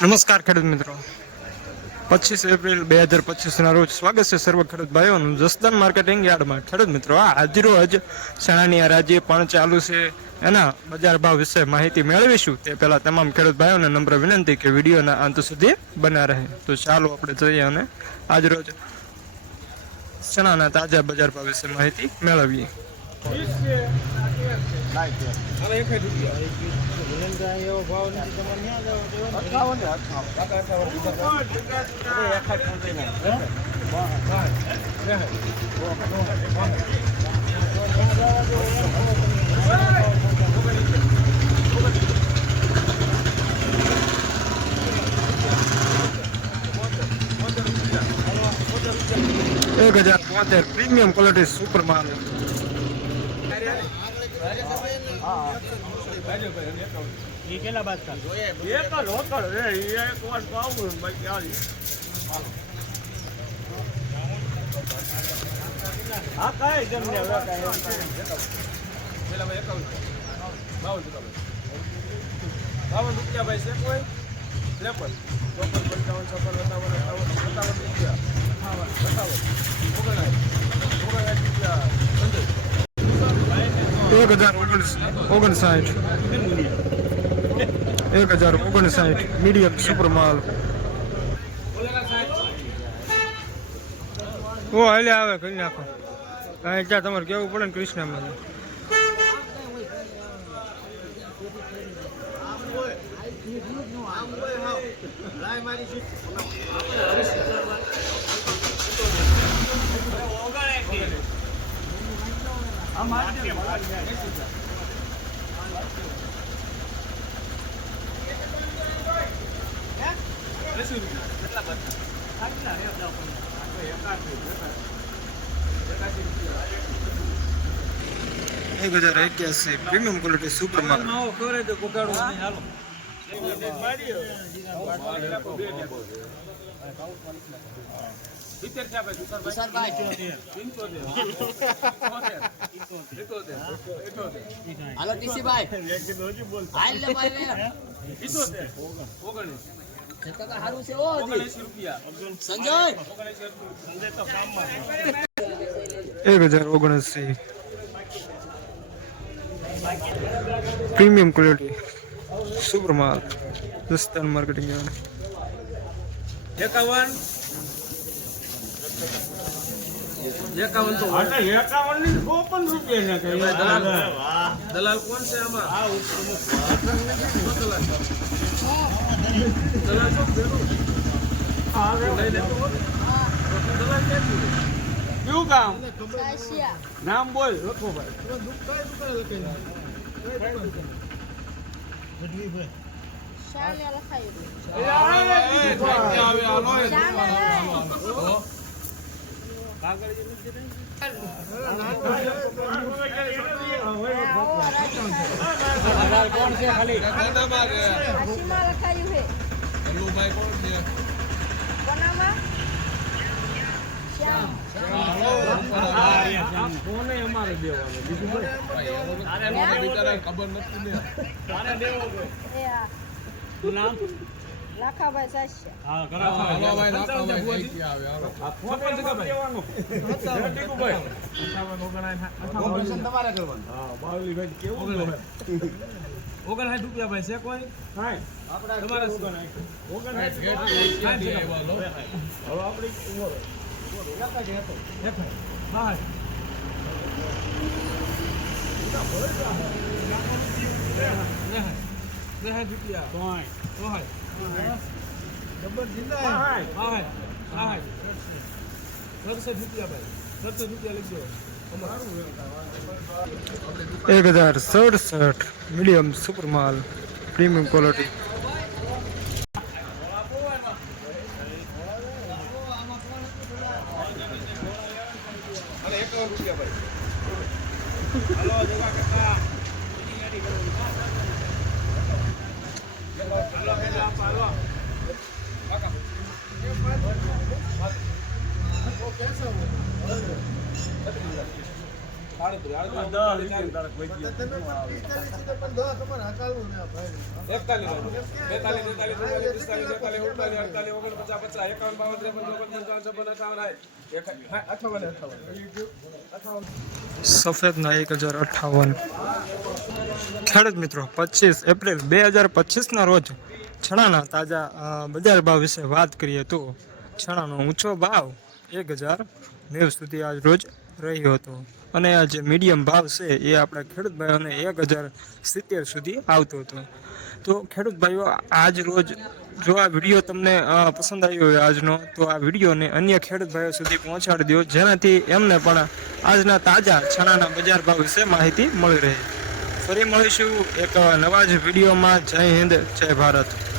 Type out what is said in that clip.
નમસ્કાર ખેડૂત મિત્રો, 25 એપ્રિલ 2025 રોજ સ્વાગત છે સર્વ ખેડૂત ભાઈઓનું જસદન માર્કેટિંગ યાર્ડમાં. ખેડૂત મિત્રો, આજરોજ ચણાની હરાજી પણ ચાલુ છે, એના બજાર ભાવ વિશે માહિતી મેળવીશું. તે પહેલાં તમામ ખેડૂત ભાઈઓને નમ્ર વિનંતી કે વિડીયોના અંત સુધી બના રહે. તો ચાલો આપણે જોઈએ અને આજરોજ ચણાના તાજા બજાર ભાવ વિશે માહિતી મેળવીએ. एक 1072 પ્રીમિયમ ક્વોલિટી સુપર માલ. एक 1059 1059 मीडियम सुपर माल. ઓ હાલે આવે કરી નાખો. કાંઈ ત્યાં તમારે કેવું પડે ને કૃષ્ણમાં. एक 1081 प्रीमियम क्वालिटी सुपर माल. हेलो टीसी भाई आइल ले भाई ले का हारू से ओ संजय तो काम में 1079 प्रीमियम क्वालिटी सुपर माल. Jasdan marketing yard. 51 तो 51 ની 55 રૂપિયા ને દલાલ કોણ છે આમાં? દલાલ તો બેરું આ લઈ લે. દલાલ કેવું કામ નામ બોલ લખો ભાઈ. શાને લખાયું કોણ છે ખાલી આશીમાં લખાયું હે ભાઈ કોણ છે? કોનામાં શ્યામ ફોને અમારે દેવાનો બીજું ખબર નથી ને તારે દેવો એ આ નામ લાખાભાઈ સાસ્ય હા કરાવો હાલો ભાઈ લાખાભાઈ કઈ આવે હાલો આ ફોન પર દેવાનો ઠીક ભાઈ 58 ઓપરેશન તમારે કરવાનું. હા બાવલી ભાઈ કેવું છે 59 રૂપિયા ભાઈ છે કોઈ હા આપડા તમારે 59 હવે આપડી ઉમર લખા જે હતો હા રૂપિયા કોઈ ડબલ જિંદા હા હા હા 67 રૂપિયા ભાઈ 67 રૂપિયા લખજો. 1067 मीडियम सुपर माल प्रीमियम क्वालिटी. સફેદના 1058. ખેડૂત મિત્રો 25 એપ્રિલ 2025ના રોજ છણાના તાજા બજાર ભાવ વિશે વાત કરીએ તો છણાનો ઊંચો ભાવ 1090 સુધી આજ રોજ રહ્યો હતો અને આ જે મીડિયમ ભાવ છે એ આપણા ખેડૂત ભાઈઓને 1070 સુધી આવતો હતો. તો ખેડૂત ભાઈઓ આજ રોજ જો આ વિડીયો તમને પસંદ આવ્યો હોય આજનો, તો આ વિડીયોને અન્ય ખેડૂત ભાઈઓ સુધી પહોંચાડી દો, જેનાથી એમને પણ આજના તાજા છણાના બજાર ભાવ વિશે માહિતી મળી રહે. ફરી મળીશું એક નવા જ વિડીયોમાં. જય હિન્દ, જય ભારત.